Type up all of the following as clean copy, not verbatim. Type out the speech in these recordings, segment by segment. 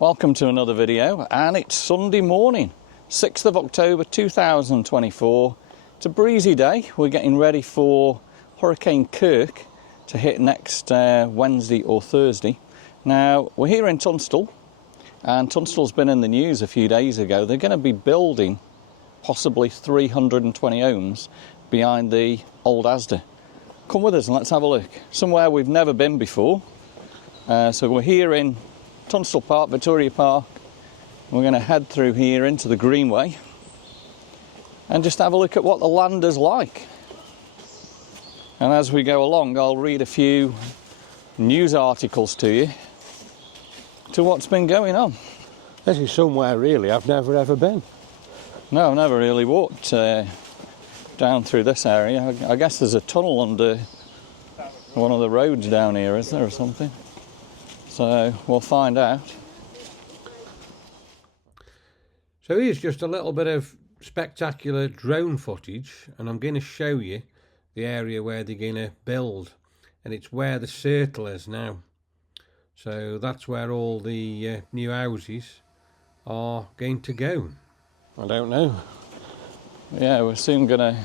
Welcome to another video, and it's Sunday morning, 6th of October 2024. It's a breezy day. We're getting ready for Hurricane Kirk to hit next Wednesday or Thursday. Now, we're here in Tunstall, and Tunstall's been in the news a few days ago. They're going to be building possibly 320 homes behind the old Asda. Come with us and let's have a look. Somewhere we've never been before. So we're here in Tunstall Park, Victoria Park. We're going to head through here into the Greenway and just have a look at what the land is like. And as we go along, I'll read a few news articles to you to what's been going on. This is somewhere really I've never ever been. No, I've never really walked down through this area. I guess there's a tunnel under one of the roads down here, is there, or something? So we'll find out. So here's just a little bit of spectacular drone footage, and I'm going to show you the area where they're going to build, and it's where the circle is now. So that's where all the new houses are going to go. I don't know. Yeah, we're soon going to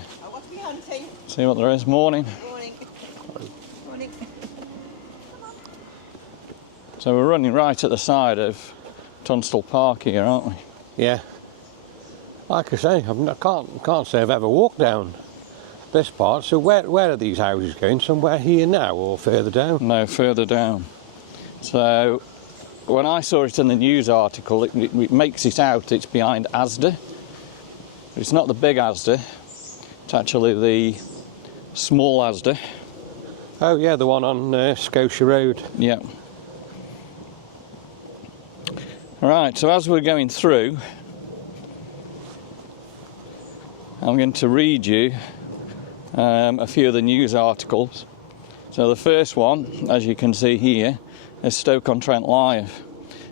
see what there is. Morning. Morning. So we're running right at the side of Tunstall Park here, aren't we? Yeah. Like I say, I can't say I've ever walked down this part. So where are these houses going? Somewhere here now or further down? No, further down. So when I saw it in the news article, it makes it out it's behind Asda. It's not the big Asda, it's actually the small Asda. Oh yeah, the one on Scotia Road. Yeah. Right, so as we're going through, I'm going to read you a few of the news articles. So the first one, as you can see here, is Stoke-on-Trent Live.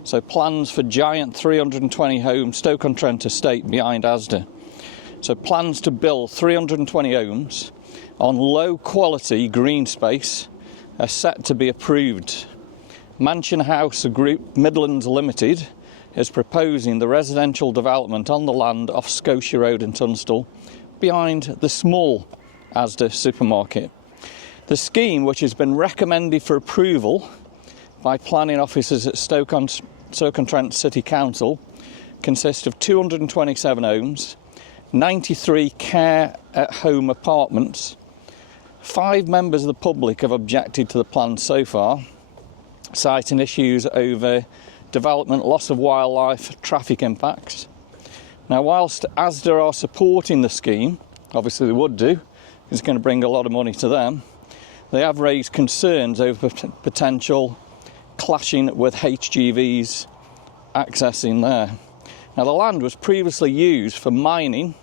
So plans for giant 320 home Stoke-on-Trent estate behind Asda. So plans to build 320 homes on low quality green space are set to be approved. House Group Midlands Limited is proposing the residential development on the land off Scotia Road in Tunstall behind the small Asda supermarket. The scheme, which has been recommended for approval by planning officers at Stoke-on-Trent City Council, consists of 227 homes, 93 care at home apartments. 5 members of the public have objected to the plan so far, citing issues over development, loss of wildlife, traffic impacts. Now, whilst Asda are supporting the scheme, obviously they would do, it's going to bring a lot of money to them, they have raised concerns over potential clashing with HGVs accessing there. Now, the land was previously used for mining,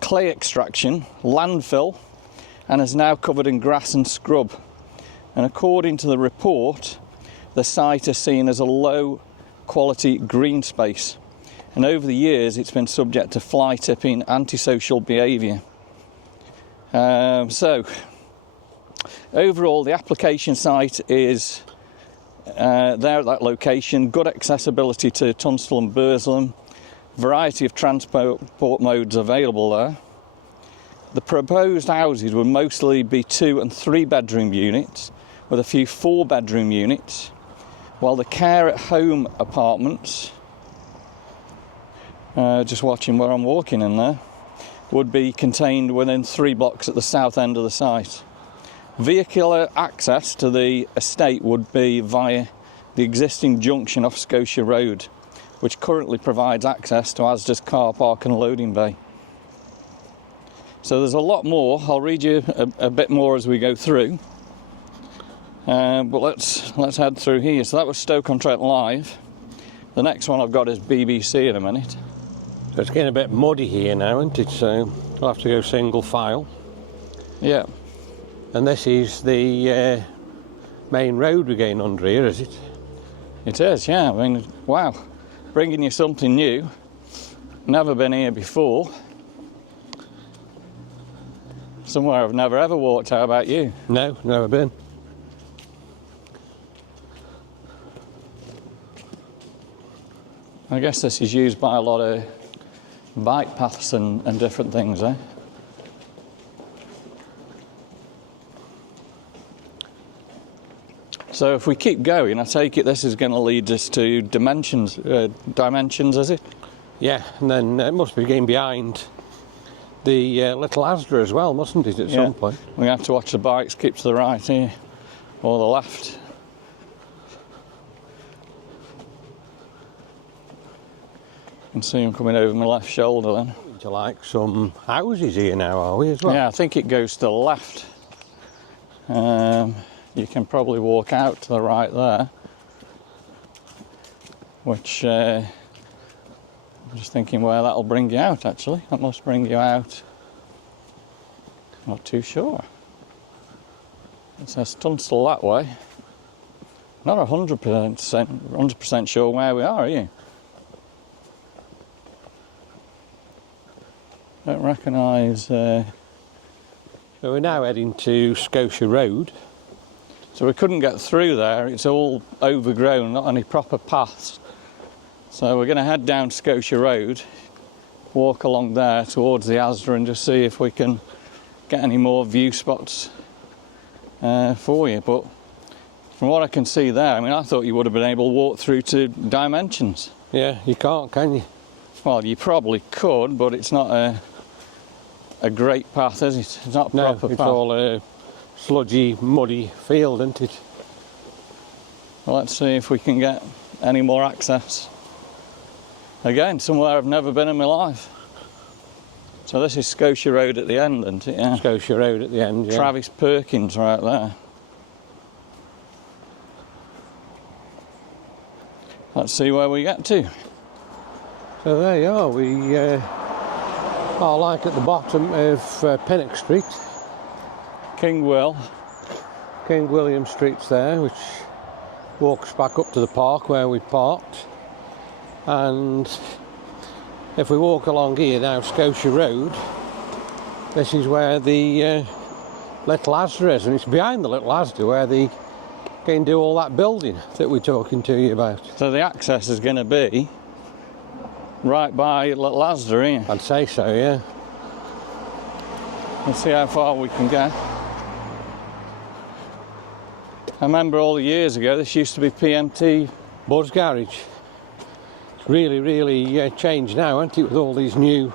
clay extraction, landfill, and is now covered in grass and scrub. And according to the report, the site is seen as a low quality green space, and over the years it's been subject to fly tipping, antisocial behaviour. So overall, the application site is there at that location, good accessibility to Tunstall and Burslem, variety of transport modes available there. The proposed houses would mostly be 2 and 3 bedroom units with a few 4 bedroom units, while the care at home apartments, just watching where I'm walking in there, would be contained within 3 blocks at the south end of the site. Vehicular access to the estate would be via the existing junction off Scotia Road, which currently provides access to Asda's car park and loading bay. So there's a lot more. I'll read you a bit more as we go through. But let's head through here. So that was Stoke-on-Trent Live. The next one I've got is BBC in a minute. So it's getting a bit muddy here now, isn't it? So I'll have to go single file. Yeah. And this is the main road we're going under here, is it? It is, yeah. I mean, wow. Bringing you something new. Never been here before. Somewhere I've never ever walked. How about you? No, never been. I guess this is used by a lot of bike paths and different things, eh? So if we keep going, I take it this is going to lead us to dimensions, is it? Yeah, and then it must be getting behind the little Asda as well, mustn't it, at some point? We have to watch the bikes keep to the right here, or the left. You can see them coming over my left shoulder then. Would you like some houses here now, are we, as well? Yeah, I think it goes to the left. You can probably walk out to the right there, which I'm just thinking where that'll bring you out, actually. That must bring you out, not too sure. It says Tunstall that way. Not 100% sure where we are you? Don't recognise. So we're now heading to Scotia Road. So we couldn't get through there. It's all overgrown, not any proper paths. So we're going to head down Scotia Road, walk along there towards the Asda and just see if we can get any more view spots for you. But from what I can see there, I mean, I thought you would have been able to walk through to Dimensions. Yeah, you can't, can you? Well, you probably could, but it's not a great path, is it? It's not a proper it's path. all a sludgy, muddy field, isn't it? Well, let's see if we can get any more access. Again, somewhere I've never been in my life. So this is Scotia Road at the end, isn't it? Yeah. Scotia Road at the end, yeah. Travis Perkins right there. Let's see where we get to. So there you are, we are like at the bottom of Pinnock Street. King William Street's there, which walks back up to the park where we parked. And if we walk along here now, Scotia Road, this is where the little Asda is, and it's behind the little Asda where they can do all that building that we're talking to you about. So the access is going to be right by little Asda here. I'd say so, yeah. Let's see how far we can get. I remember all the years ago this used to be PMT Bud's Garage. It's really changed now, hasn't it, with all these new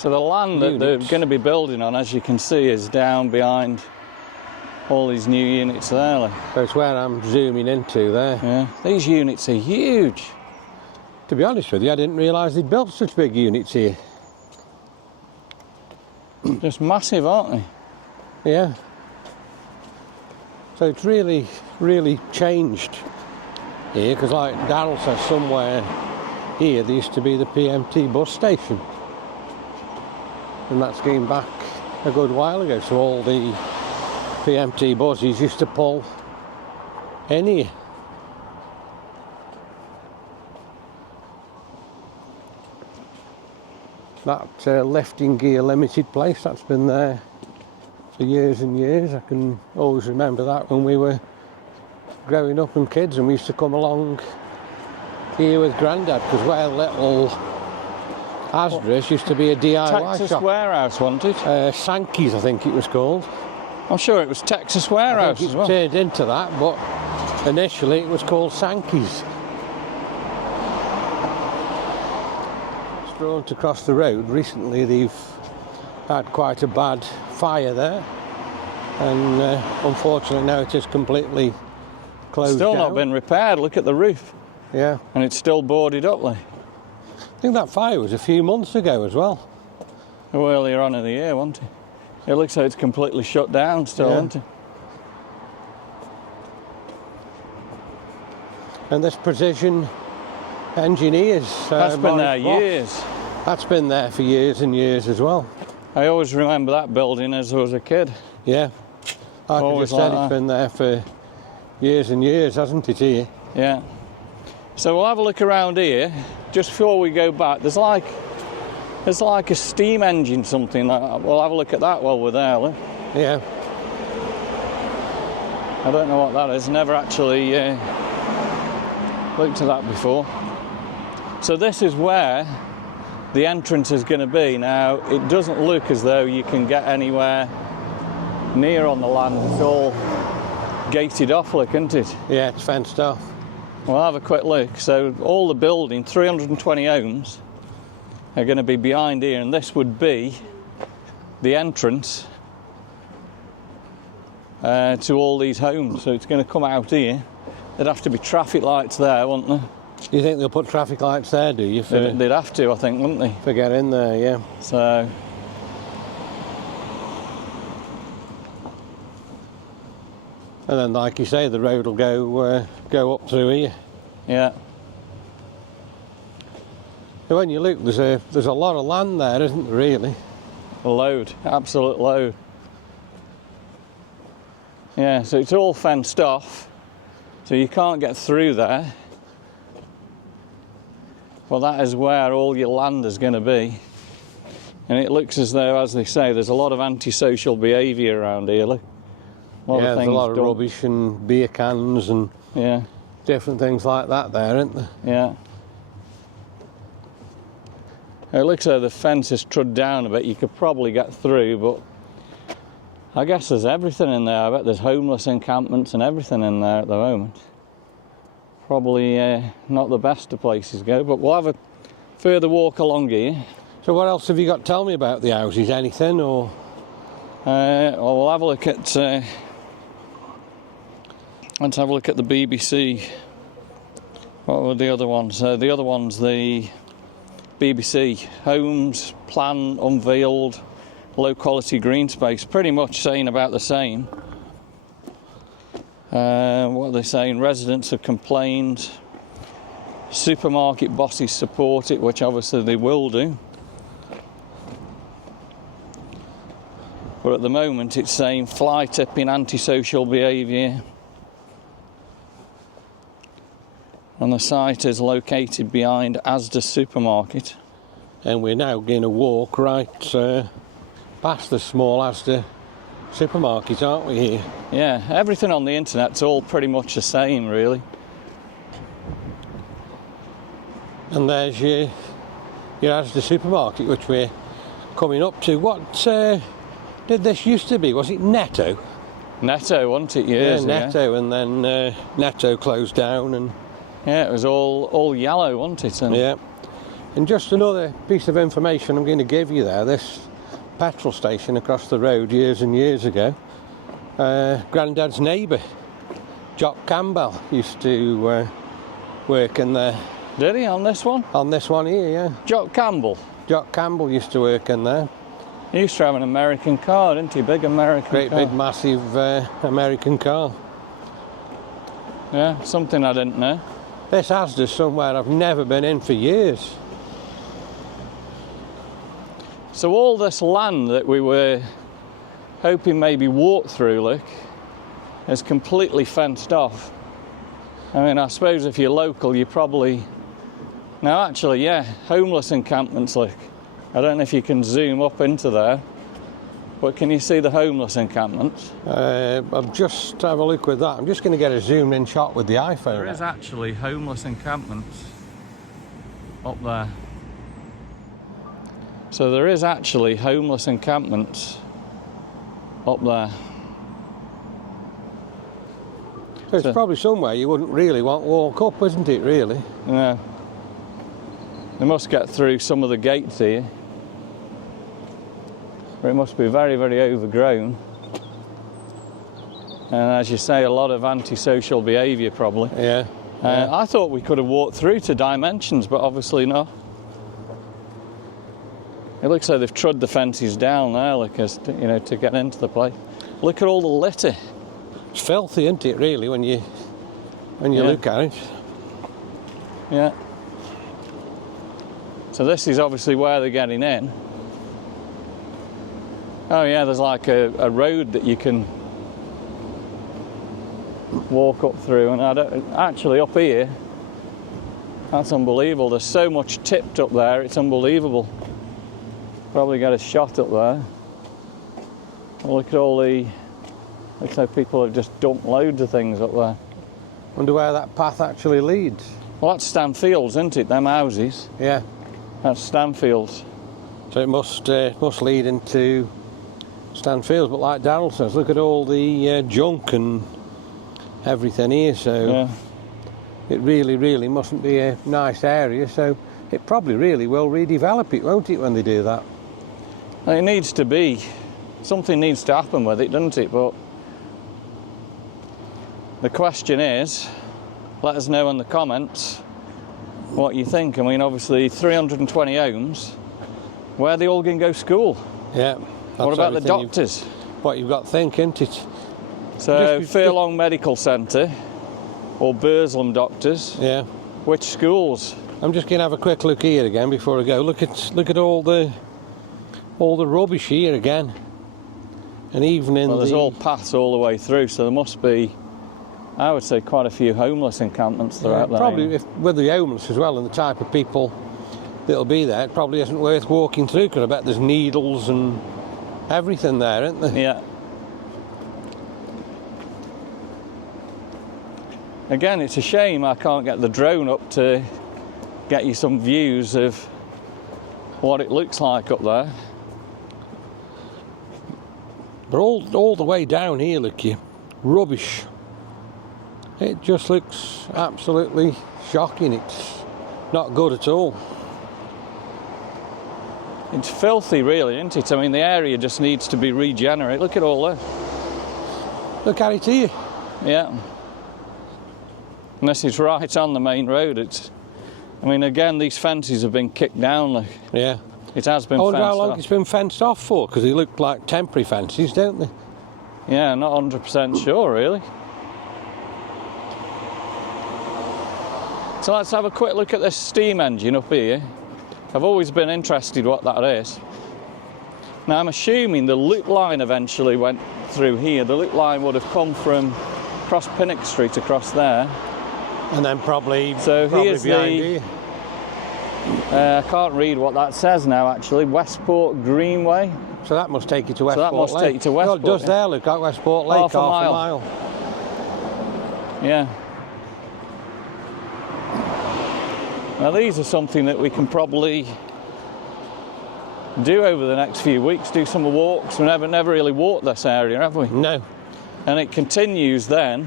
So the land that they're going to be building on, as you can see, is down behind all these new units there. Like. So it's where I'm zooming into there. Yeah, these units are huge. To be honest with you, I didn't realise they'd built such big units here. Just massive, aren't they? Yeah. So it's really changed here, because like Darryl says, somewhere here there used to be the PMT bus station. And that's going back a good while ago, so all the PMT buses used to pull in here. That lifting gear limited place, that's been there for years and years. I can always remember that when we were growing up and kids, and we used to come along here with Grandad, because where little Asda's used to be a DIY Texas shop. Warehouse, wasn't it? Sankey's, I think it was called. I'm sure it was Texas Warehouse I think as it well. turned into that, but initially it was called Sankey's. Straunt across the road, recently they've had quite a bad fire there, and unfortunately now it is completely closed Still down. not been repaired. Look at the roof. Yeah. And it's still boarded up. Like. I think that fire was a few months ago as well. Earlier on in the year, wasn't it? It looks like it's completely shut down still, Yeah. isn't it? And this Precision Engineers. That's been there Morris Boss, years. That's been there for years and years as well. I always remember that building as I was a kid. Yeah. Like I Always just said, like it's that. been there for years and years, hasn't it, here? Yeah. So we'll have a look around here. Just before we go back, there's like a steam engine, something like that. We'll have a look at that while we're there. Look. Yeah. I don't know what that is. Never actually looked at that before. So this is where the entrance is going to be. Now, it doesn't look as though you can get anywhere near on the land. It's all gated off, look, isn't it? Yeah, it's fenced off. We'll have a quick look. So all the building, 320 homes, are going to be behind here, and this would be the entrance to all these homes. So it's going to come out here. There'd have to be traffic lights there, wouldn't there? You think they'll put traffic lights there, do you? They'd have to, I think, wouldn't they? For get in there, yeah. So and then, like you say, the road will go up through here. yeah. So when you look, there's a lot of land there, isn't there, really? A load, absolute load. Yeah, so it's all fenced off, so you can't get through there. Well, that is where all your land is going to be. And it looks as though, as they say, there's a lot of antisocial behaviour around here. Look. Yeah, there's a lot of rubbish and beer cans and yeah, different things like that there, isn't there? yeah. It looks like the fence is trud down a bit. You could probably get through, but I guess there's everything in there. I bet there's homeless encampments and everything in there at the moment. Probably not the best of places to go, but we'll have a further walk along here. So what else have you got to tell me about the houses? Anything, or? Well, we'll have a look at... let's have a look at the BBC. What were the other ones? The other one's the BBC. Homes, plan unveiled, low quality green space. Pretty much saying about the same. What are they saying? Residents have complained. Supermarket bosses support it, which obviously they will do. But at the moment it's saying fly tipping, antisocial behaviour. And the site is located behind Asda supermarket. And we're now going to walk right past the small Asda supermarket, aren't we, here? Yeah, everything on the internet's all pretty much the same, really. And there's your Asda supermarket, which we're coming up to. What did this used to be? Was it Netto? Netto, wasn't it, years ago? Yeah, Netto, and then Netto closed down, and yeah, it was all yellow, wasn't it? And yeah. And just another piece of information I'm going to give you there. This petrol station across the road years and years ago, Grandad's neighbour, Jock Campbell, used to work in there. Did he, on this one? On this one here, yeah. Jock Campbell? Jock Campbell used to work in there. He used to have an American car, didn't he? Big American car. Great big massive American car. Yeah, something I didn't know. This Asda's somewhere I've never been in for years. So all this land that we were hoping maybe walk through, look, is completely fenced off. I mean, I suppose if you're local, you probably... Now actually, yeah, homeless encampments, look. I don't know if you can zoom up into there, but can you see the homeless encampments? I'll just have a look with that. I'm just going to get a zoomed in shot with the iPhone. There is actually homeless encampments up there. So there is actually homeless encampments up there. So it's probably somewhere you wouldn't really want to walk up, isn't it, really? No. They must get through some of the gates here. But it must be very, very overgrown. And as you say, a lot of antisocial behaviour probably. Yeah. I thought we could have walked through to Dimensions, but obviously not. It looks like they've trod the fences down there, like as to, you know, to get into the place. Look at all the litter. It's filthy, isn't it, really, when you look at it? Yeah. So this is obviously where they're getting in. Oh yeah, there's like a road that you can walk up through, and I don't, actually up here, that's unbelievable. There's so much tipped up there, it's unbelievable. Probably get a shot up there. Look at all the, looks like people have just dumped loads of things up there. Wonder where that path actually leads. Well, that's Stanfields, isn't it? Them houses. Yeah. That's Stanfields. So it must lead into Stanfields, but like Darryl says, look at all the junk and everything here, so Yeah. it really mustn't be a nice area, so it probably really will redevelop it, won't it, when they do that? And it needs to be. Something needs to happen with it, doesn't it? But the question is, let us know in the comments what you think. I mean, obviously 320 homes, where they all going to go school? Yeah. What about the doctors? What you've got to think, isn't it? So Furlong Medical Centre or Burslem doctors. Yeah. Which schools? I'm just going to have a quick look here again before I go. Look at all the rubbish here again. And even in there's all paths all the way through, so there must be, I would say, quite a few homeless encampments throughout there. Probably, with the homeless as well and the type of people that'll be there, it probably isn't worth walking through, because I bet there's needles and everything there, isn't there? Yeah. Again, it's a shame I can't get the drone up to get you some views of what it looks like up there. But all the way down here, look you, rubbish. It just looks absolutely shocking. It's not good at all. It's filthy, really, isn't it? I mean, the area just needs to be regenerated. Look at all that. Look at it here. Yeah. And this is right on the main road. I mean, again, these fences have been kicked down. Like, yeah. it has been I wonder fenced how long off. it's been fenced off for, because they look like temporary fences, don't they? Yeah, not 100% sure, really. So let's have a quick look at this steam engine up here. I've always been interested what that is. Now, I'm assuming the loop line eventually went through here. The loop line would have come from across Pinnock Street across there. And then probably here's behind here. I can't read what that says now, actually. Westport Greenway. So that must take you to Westport Lake. So that must take you to Westport. No, it does there, look at Westport Lake, half a mile. Yeah. Now these are something that we can probably do over the next few weeks, do some walks. We've never really walked this area, have we? No. And it continues then.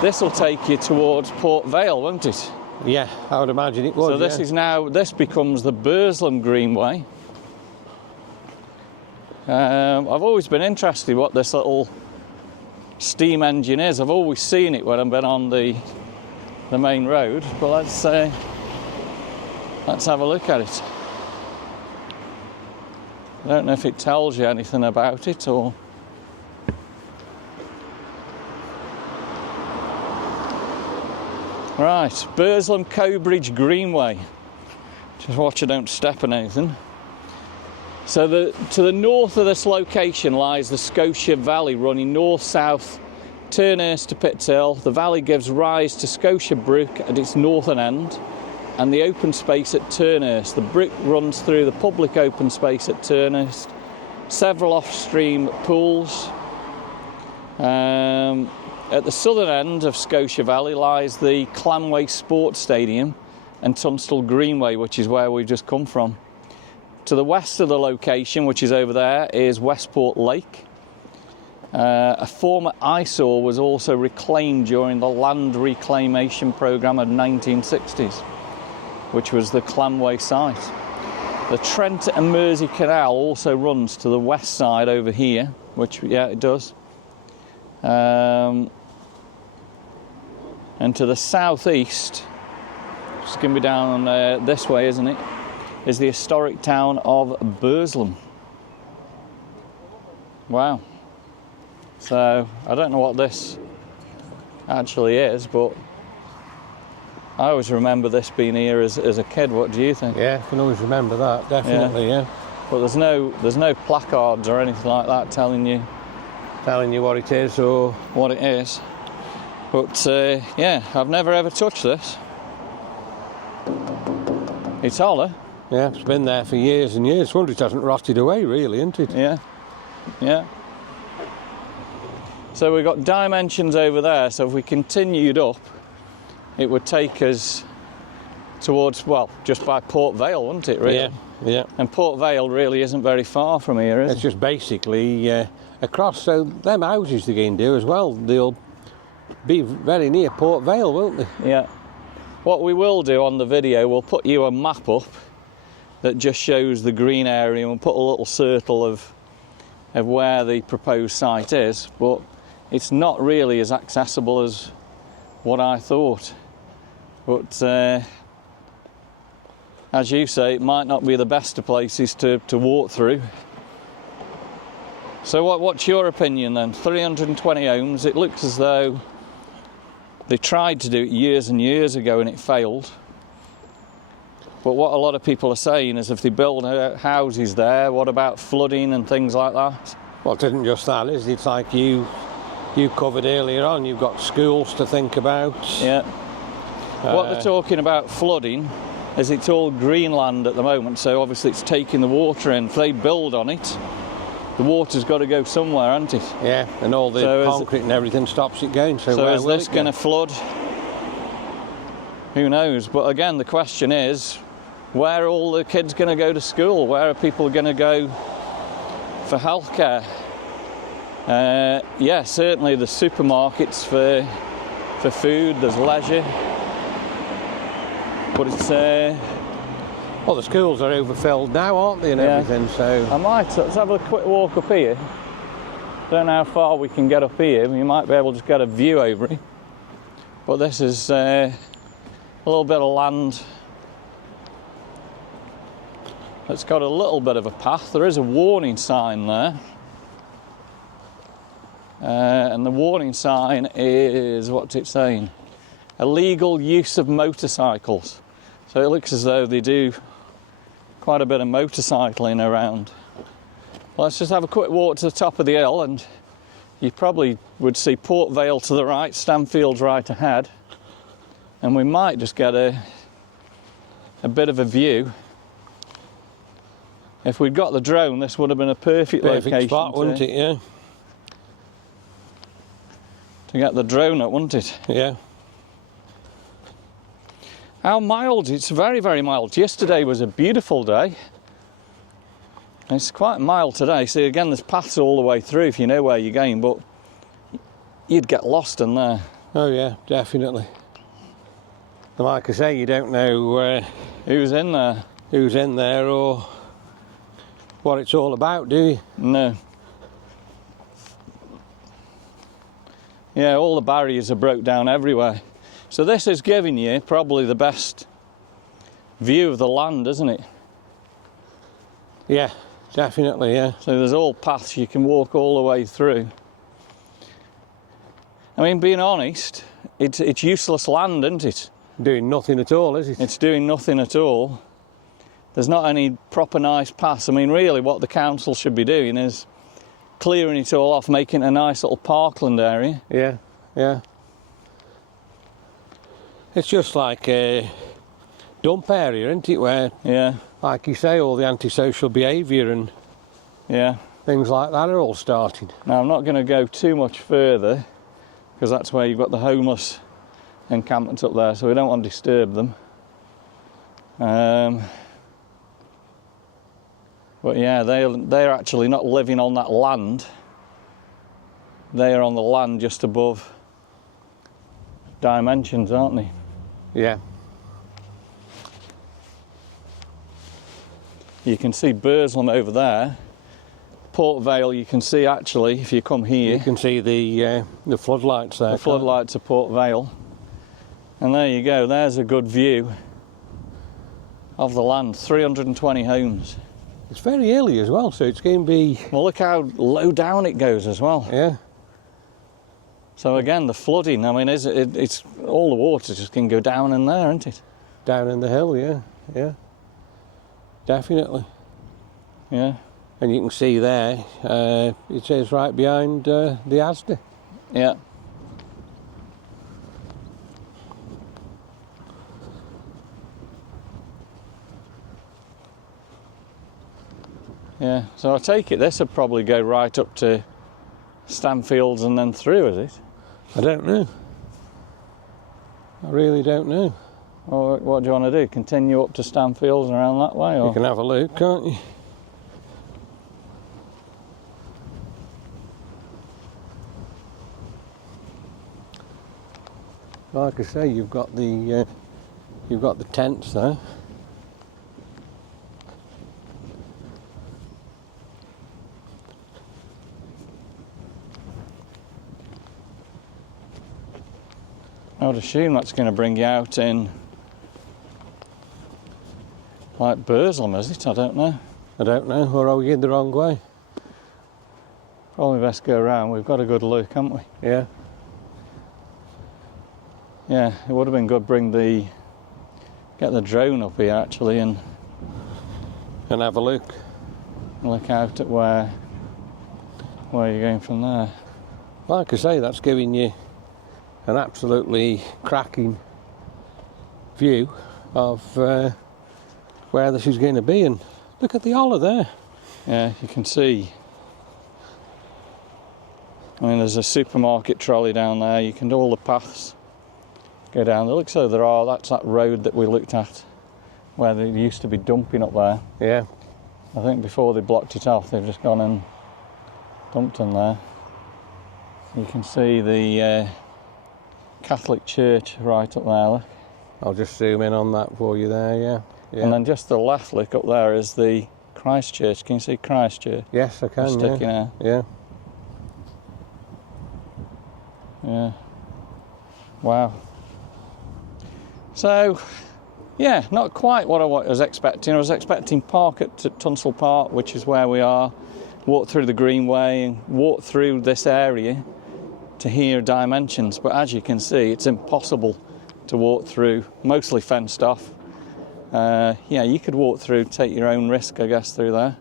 This will take you towards Port Vale, won't it? Yeah, I would imagine it would. So this is now, this becomes the Burslem Greenway. I've always been interested what this little steam engine is. I've always seen it when I've been on the main road, but let's have a look at it. I don't know if it tells you anything about it or... Right, Burslem Cowbridge Greenway. Just watch I don't step on anything. So to the north of this location lies the Scotia Valley, running north-south, Turnhurst to Pitts Hill. The valley gives rise to Scotia Brook at its northern end and the open space at Turnhurst. The brook runs through the public open space at Turnhurst, several off-stream pools. At the southern end of Scotia Valley lies the Clanway Sports Stadium and Tunstall Greenway, which is where we've just come from. To the west of the location, which is over there, is Westport Lake. A former eyesore was also reclaimed during the land reclamation programme of the 1960s, which was the Clanway site. The Trent and Mersey Canal also runs to the west side over here, which, yeah, it does. And to the southeast, it's going to be down this way, isn't it, is the historic town of Burslem. Wow. So, I don't know what this actually is, but I always remember this being here as a kid. What do you think? Yeah, I can always remember that, definitely, yeah. But there's no placards or anything like that telling you what it is or what it is. But yeah, I've never ever touched this. It's holler. Yeah, it's been there for years and years. Wonder it hasn't rotted away, really, isn't it? Yeah, yeah. So we've got dimensions over there. So if we continued up, it would take us towards, well, just by Port Vale, wouldn't it, really? Yeah, yeah. And Port Vale really isn't very far from here, is it? It's just basically across, so them houses they're going to do as well, they'll be very near Port Vale, won't they? Yeah. What we will do on the video, we'll put you a map up that just shows the green area, and we'll put a little circle of where the proposed site is, but it's not really as accessible as what I thought. But as you say, it might not be the best of places to walk through. So what's your opinion then? 320 homes, it looks as though they tried to do it years and years ago and it failed. But what a lot of people are saying is if they build houses there, what about flooding and things like that? Well, it isn't just that, is it? It's like you covered earlier on, you've got schools to think about. Yeah. What they're talking about flooding is it's all greenland at the moment, so obviously it's taking the water in. If they build on it, the water's got to go somewhere, hasn't it? Yeah, and all the concrete and everything stops it going. So is this going to flood? Who knows? But again, the question is, where are all the kids going to go to school? Where are people going to go for healthcare? Yeah, certainly the supermarkets for food, there's leisure. But it's... well, the schools are overfilled now, aren't they, and everything, so... let's have a quick walk up here. Don't know how far we can get up here. We might be able to just get a view over it. But this is a little bit of land that's got a little bit of a path. There is a warning sign there. And the warning sign is, what's it saying? Illegal use of motorcycles. So it looks as though they do quite a bit of motorcycling around. Well, let's just have a quick walk to the top of the hill, and you probably would see Port Vale to the right, Stanfield's right ahead, and we might just get a bit of a view. If we'd got the drone, this would have been a perfect location spot, wouldn't it? Yeah. To get the drone up, wouldn't it? Yeah. How mild? It's very, very mild. Yesterday was a beautiful day. It's quite mild today. See, again, there's paths all the way through if you know where you're going, but you'd get lost in there. Oh yeah, definitely. And like I say, you don't know who's in there or what it's all about, do you? No. Yeah, all the barriers are broke down everywhere. So this is giving you probably the best view of the land, isn't it? Yeah, definitely, yeah. So there's all paths you can walk all the way through. I mean, being honest, it's useless land, isn't it? Doing nothing at all, is it? It's doing nothing at all. There's not any proper nice paths. I mean, really what the council should be doing is clearing it all off, making a nice little parkland area. Yeah, yeah. It's just like a dump area, isn't it? Where, yeah, like you say, all the antisocial behaviour and things like that are all starting. Now, I'm not going to go too much further because that's where you've got the homeless encampments up there, so we don't want to disturb them. But yeah, they're actually not living on that land. They are on the land just above dimensions, aren't they? Yeah. You can see Burslem over there. Port Vale, you can see actually, if you come here. You can see the floodlights there. The floodlights of Port Vale. And there you go, there's a good view of the land, 320 homes. It's very early as well, so it's going to be... Well, look how low down it goes as well. Yeah. So again, the flooding, I mean, it's all the water just can go down in there, isn't it? Down in the hill, yeah, yeah. Definitely. Yeah. And you can see there, it says right behind the Asda. Yeah. Yeah, so I take it this would probably go right up to Stanfield's and then through, is it? I don't know. I really don't know. Or what do you want to do? Continue up to Stanfields and around that way? Or? You can have a look, can't you? Like I say, you've got the tents there. I would assume that's going to bring you out in like Burslem, is it? I don't know. I don't know, or are we in the wrong way? Probably best go around. We've got a good look, haven't we? Yeah. Yeah, it would have been good get the drone up here actually and have a look. Look out at where you're going from there. Like I say, that's giving you an absolutely cracking view of where this is going to be, and look at the holler there. Yeah, you can see. I mean, there's a supermarket trolley down there. You can do all the paths go down. It looks like that's that road that we looked at where there used to be dumping up there. Yeah. I think before they blocked it off, they've just gone and dumped in there. You can see the Catholic church right up there, look. I'll just zoom in on that for you there, yeah. And then just the left look up there is the Christ Church. Can you see Christ Church? Yes, I can, sticking out. Yeah. Yeah. Wow. So, yeah, not quite what I was expecting. I was expecting park at Tunstall Park, which is where we are, walk through the Greenway and walk through this area to hear dimensions. But as you can see, it's impossible to walk through, mostly fenced off. Yeah, you could walk through, take your own risk, I guess, through there.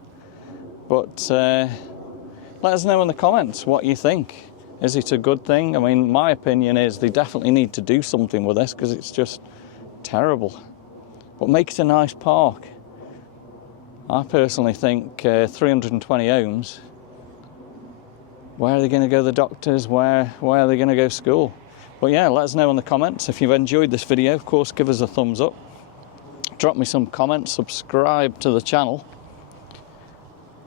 But let us know in the comments what you think. Is it a good thing? I mean, my opinion is they definitely need to do something with this because it's just terrible. But make it a nice park. I personally think 320 homes, where are they going to go the doctors? Where are they going to go school? But yeah, let us know in the comments. If you've enjoyed this video, of course, give us a thumbs up. Drop me some comments, subscribe to the channel.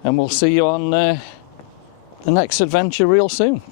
And we'll see you on the next adventure real soon.